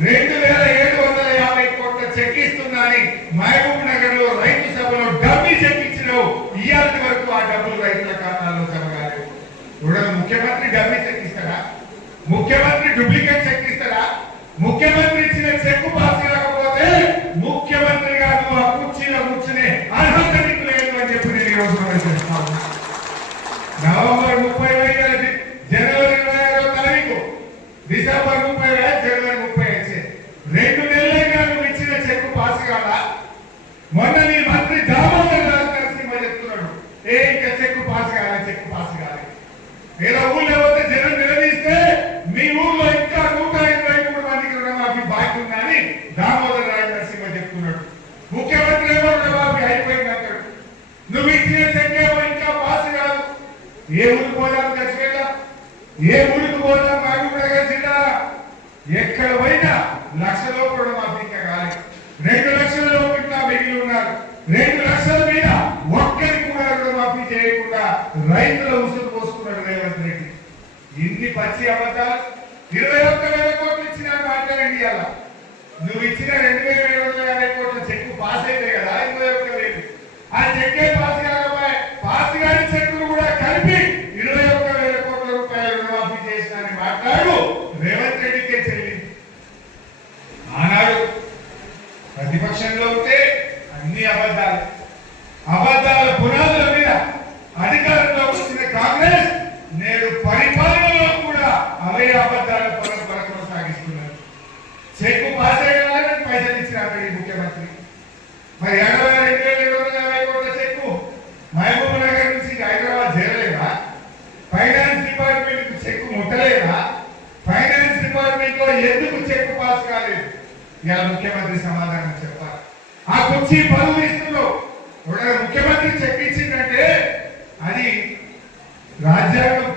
2750 కోట్ల చెక్ ఇస్తున్నాని మహబూబ్ నగర్ లో రైతు సభలో డబ్బీ చెక్ ఇచ్చినావు. ఇయాల్టి వరకు ఆ డబ్బులు రైతుల ఖాతాల్లో జమ కాలేదు. ముఖ్యమంత్రి డబ్బీ చెక్ ఇస్తారా? ముఖ్యమంత్రి డూప్లికేట్ చెక్ ఇస్తారా? ముఖ్యమంత్రి ఇచ్చిన చెక్ పాస్ కాకపోతే ముఖ్యమంత్రి గారు ఆ కుర్చీలో కూర్చునే అర్హత నీకు లేదు అని చెప్పి నేను ఈరోజు చేస్తాను. నవంబర్ 30 జనవరి 26వ తారీఖు, డిసెంబర్ 30 జనవరి 30 2 నెలలైనా నువ్వు ఇచ్చిన చెక్ పాస్ కాదా? మొన్న నీ మంత్రి దామోదర్ రాజు నరసింహ చెప్తున్నాడు, ఇంకా చెక్ పాస్ కాదా, చెక్ పాస్ కాదు. ఏదో ఊళ్ళో పోతే జనం నిలదీస్తే మీ ఊళ్ళో ఇంకా 123 మందికి రుణమాఫీ బాకీ ఉందని దామోదర్ రాజు నరసింహ చెప్తున్నాడు. ముఖ్యమంత్రి ఏమో రుణమాఫీ అయిపోయింది అంటాడు. నువ్వు ఇచ్చిన చెక్ ఏమో ఇంకా పాస్ కాదు. ఏ ఊరికి పోదాం ఖచ్చితంగా, ఏ ఊరికి పోదాం మహబూబ్ నగర్ జిల్లా ఎక్కడ పోయినా లక్షలో రుణమాఫీ ఇంకా కాలేదు. 2 లక్షల లోపల మిగిలి ఉన్నారు. 2 లక్షల మీద ఒక్కరికి కూడా రుణమాఫీ చేయకుండా రైతుల ఉసురు పోసుకున్నాడు రేవంత్ రెడ్డి. ఇన్ని పచ్చి అబద్ధాలు. 21,000 కోట్లు ఇచ్చిన మాట్లాడండి. అలా నువ్వు ఇచ్చిన 2750 కోట్ల చెక్ పాస్ అయితే కదా 21,000. ఆ చెక్కే పాస్ కాకపోయా, పాస్ కాని చెక్కులు కూడా కలిపి 21,000 కోట్ల రూపాయలు రుణమాఫీ చేసినని మాట్లాడు రేవంత్ రెడ్డికే చెల్లింది. ఆనాడు ప్రతిపక్షంలో ఉంటే అన్ని అబద్ధాలు, అబద్ధాల పునాదుల మీద అధికారంలో వచ్చిన కాంగ్రెస్ నేడు పరిపాలనలో కూడా అవే అబద్ధాల పరంపర కొనసాగిస్తున్నారు. చెక్కు పాస్ అయ్యేవాళ్ళని పైసలు ఇచ్చిన ముఖ్యమంత్రి. మరి 22,750 కోట్ల చెక్కు మహబూబ్ నగర్ నుంచి హైదరాబాద్ చేరలేదా? ఫైనాన్స్ డిపార్ట్మెంట్ కు చెక్కు ముట్టలేదా? ఫైనాన్స్ డిపార్ట్మెంట్ లో ఎందుకు చెక్కు పాస్ కాలేదు? ఇలా ముఖ్యమంత్రి సమాధానం చెప్పాలి. ఆ కుర్చీ పరువు ఇస్తుందో ముఖ్యమంత్రి చెక్ ఇచ్చిందంటే అది రాజ్యాంగం,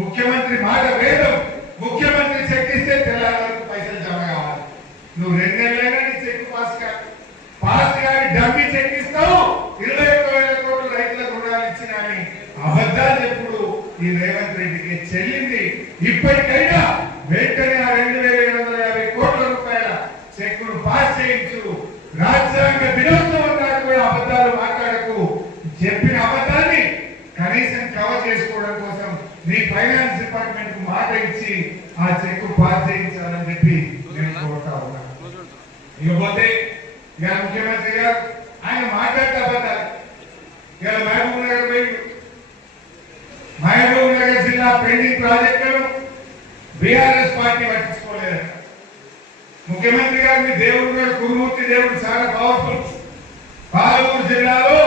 ముఖ్యమంత్రి మాట వేదం. ముఖ్యమంత్రి చెక్ ఇస్తే తెల్లారి పైసలు జమ కావాలి. నువ్వు 2 నెలలైనా నీ చెక్ పాస్ కాదు. పాస్ కాని డబ్బి చెక్ ఇస్తావు. 21,000 కోట్లు రైతులకు రుణాలు ఇచ్చిన అబద్ధాలు చెప్పుడు ఈ రేవంత్ రెడ్డికి చెల్లింది. ఇప్పటికైనా వెంటనే ఆ 2,750 కోట్ల రూపాయల చెక్కును పాస్ చేయించు. రాజ్యాంగ దినోత్సవం నాడు కూడా అబద్ధాలు మాట్లాడకు. చెప్పిన అబద్ధాన్ని కనీసం కవర్ చేసుకోవడం కోసం నీ ఫైనాన్స్ డిపార్ట్మెంట్ కు మాట ఇచ్చి ఆ చెక్కు పాస్ చేయించాలని చెప్పి నేను కోరుతా ఉన్నా. ఇకపోతే ఇక ముఖ్యమంత్రి గారు ఆయన మాట్లాడితే అబద్ధాలు. ఇవాళ మహబూబ్ నగర్ పోయి మహబూబ్ నగర్ జిల్లా పెండింగ్ ప్రాజెక్టులను బీఆర్ఎస్ పార్టీ పట్టించుకోలేదు. ముఖ్యమంత్రి గారిని దేవుడు గారు కురుమూర్తి దేవుడు చాలా పవర్ఫుల్. పాలమూరు జిల్లాలో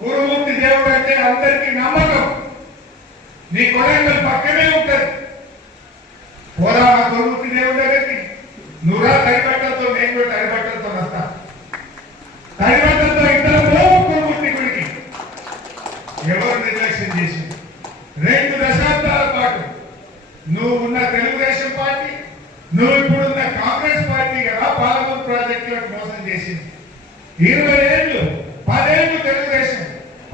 కురుమూర్తి దేవుడు అంటే అందరికీ నమ్మకం. నీ కొడంగల్ పక్కనే ఉంటది. పోరా కురుమూర్తి దేవుడు దగ్గరికి. నువ్వురా తడిబట్టలతో, నేను కూడా తడిబట్టలతో వస్తా. తడిబట్టలతో ఇద్దరు కురుమూర్తి గుడికి. ఎవరు నిర్లక్ష్యం చేసి 2 దశాబ్దాల పాటు నువ్వు ఉన్న తెలుగుదేశం పార్టీ, నువ్వు ఇప్పుడున్న కాంగ్రెస్ పార్టీ కదా పాలమూరు ప్రాజెక్టులకు మోసం చేసింది. 20 ఏళ్ళు, 10 ఏళ్ళు తెలుగుదేశం,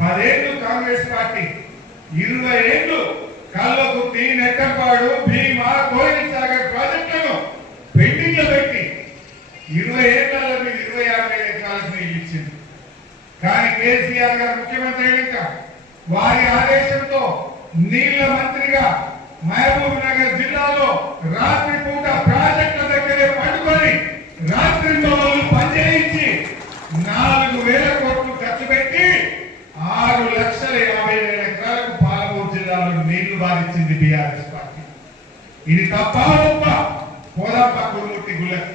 10 ఏళ్ళు కాంగ్రెస్ పార్టీ, 20 ఏళ్ళు కల్లకుర్తి, నెట్టంపాడు, భీమా, కోయిల్ సాగర్ ప్రాజెక్టులను పెండింగ్ లో పెట్టి 20 ఏళ్లలో మీరు 26,000 ఎకరాలకు నీళ్ళు ఇచ్చింది. కానీ కేసీఆర్ గారు ముఖ్యమంత్రి అయ్యాక వారి ఆదేశంతో నీళ్ల మంత్రిగా మహబూబ్ నగర్ జిల్లాలో రాత్రి పూట ప్రాజెక్టుల దగ్గరే పడుకొని రాత్రి పనిచేయించి 4,000 కోట్లు ఖర్చు పెట్టి 6,50,000 ఎకరాలకు పాలమూరు జిల్లాలో నీళ్లు బాధించింది బీఆర్ఎస్ పార్టీ. ఇది తప్ప పోదాపా కురుమూర్తి గుళ్ళకి.